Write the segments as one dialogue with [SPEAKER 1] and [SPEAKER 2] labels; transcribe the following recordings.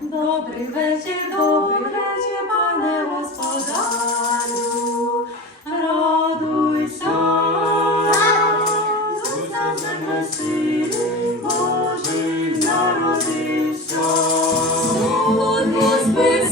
[SPEAKER 1] Добрий вечір, добрий вечір, пане господарю. Радуйся, Ісуса Син Божий народився. Солодко спаси,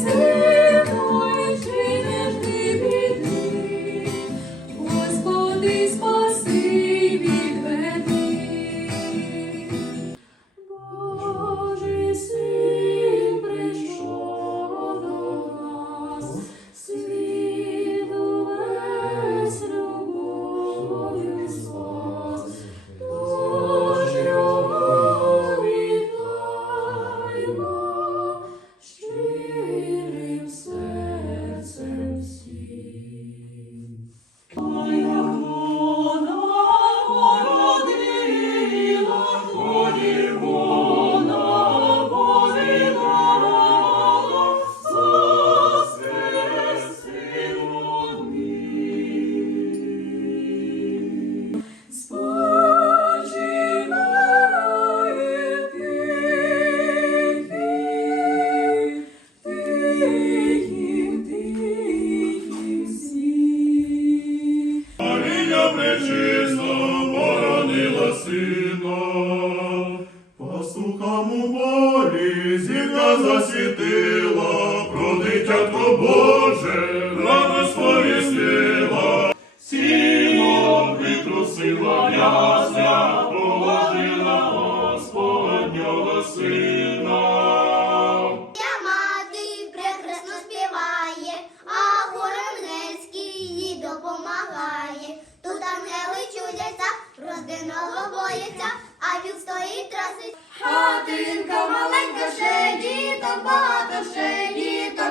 [SPEAKER 2] сина, пастухам у полі зірка засвітила, про дитятко Боже рано сповістила, сіно витрусила ясня, положила Господнього сина.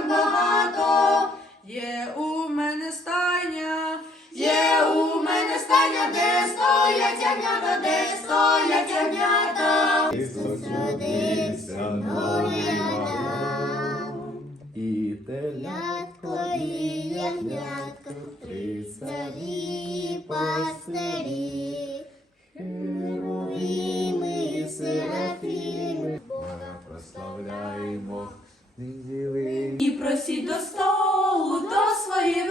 [SPEAKER 1] Багато. Є у мене стайня, є у мене стайня, де стоять ягнята, де стоять ягнята.
[SPEAKER 3] Ісус родився, новина.
[SPEAKER 4] І теля
[SPEAKER 3] Ятко і ягнятко, три старі пастирі, Херувими, серафіми, Бога
[SPEAKER 4] прославляємо,
[SPEAKER 1] І просіть до столу, до своєї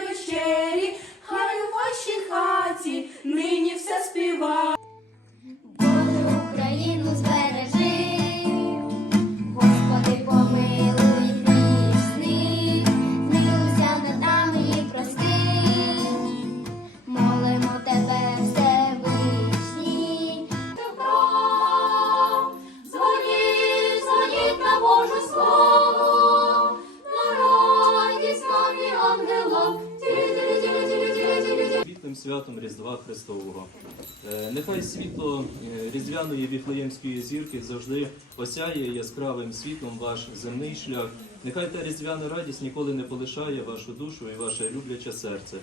[SPEAKER 1] ангелам.
[SPEAKER 5] Світлим святом Різдва Христового. Е, Нехай світло е, різдвяної віфлеємської зірки завжди осяє яскравим світлом ваш земний шлях. Нехай та різдвяна радість ніколи не полишає вашу душу і ваше любляче серце.